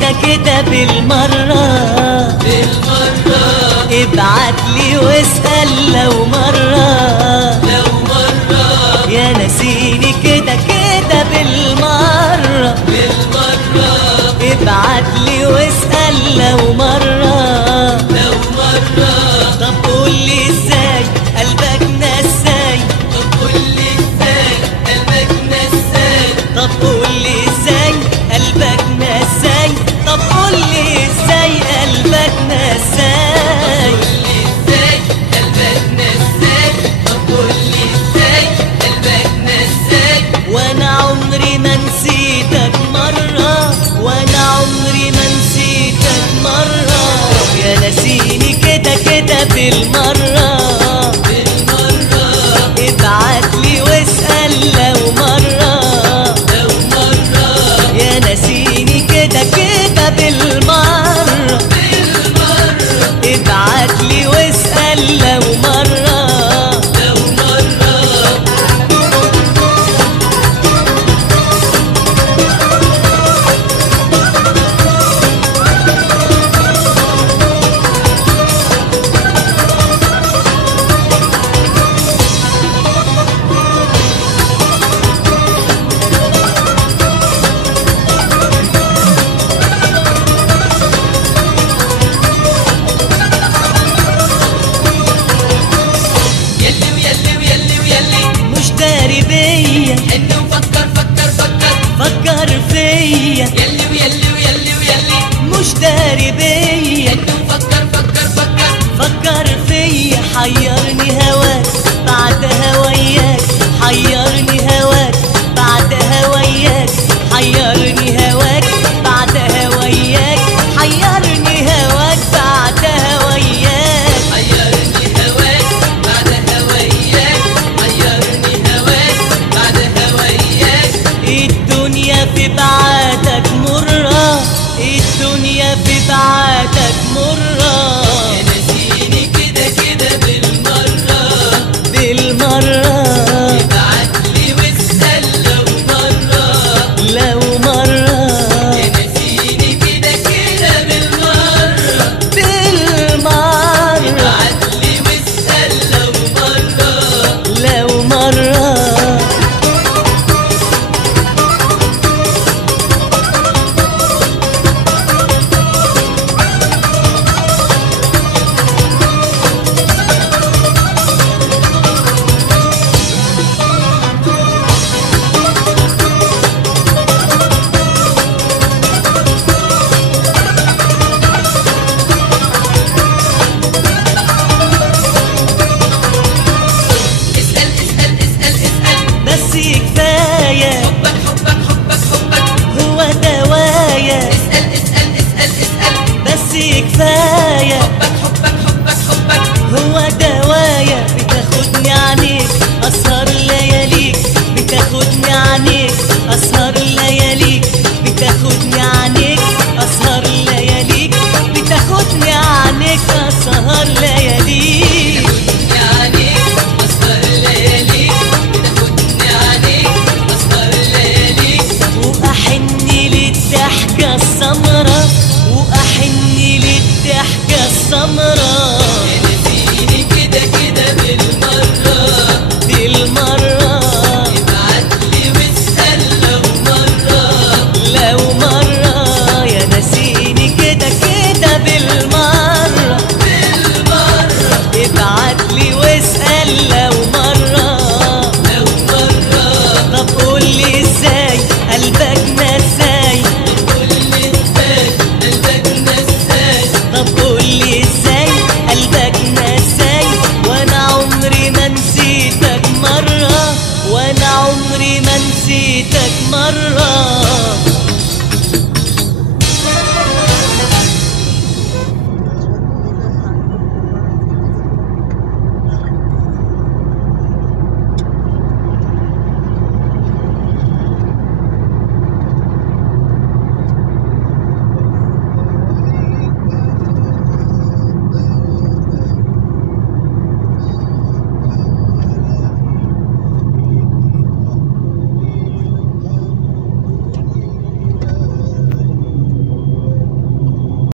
كده كده بالمرة ابعتلي واسأل لو مرة يا ناسيني كده كده بالمرة ابعتلي واسأل لو مرة طب قولي ازاي قلبك نساي طب قولي ازاي قلبك نساي طب قولي ازاي قلبك نساي طب قولي ازاي قلبك نساي وانا عمري ما نسيتك مرة وانا عمري ما نسيتك مرة يا ناسيني كده كده بالمرة ابعتلي واسأل لو مرة يا ناسيني كده كده بالمرة ابعتلي واسأل لو مرة فكر فيا يلي ويلي ويلي ويلي مش داري بيا فكر فيا حيرني هواك بعدها وياك حيرني هواك بعدها وياك حيرني هواك بعدها وياك حيرني هواك بعدها وياك حيرني هواك بعدها وياك حيرني هواك بعدها وياك الدنيا في بعادك مرة الدنيا في بعادك مرة يا ناسيني كده كده بالمرة ابعتلي واسأل لو مرة يا ناسيني كده كده بالمرة ابعتلي واسأل لو مرة بس كفاية هو دوايا بس كفاية هو دوايا بتاخدني عنيك أسهر لياليك بتاخدني عنيك أسهر لياليك بتاخدني عنيك أسهر لياليك بتاخدني عنيك أسهر لياليك وأحني للضحكة السمرة وأحني للضحكة السمرة يا ناسيني كده كده بالمرة ابعتلي واسأل لو مرة يا ناسيني كده كده بالمرة ابعتلي واسأل لو مرة طب قولي ازاي قلبك نساي طب قولي ازاي قلبك نساي وانا عمري ما نسيتك مرة وانا عمري ما نسيتك مرة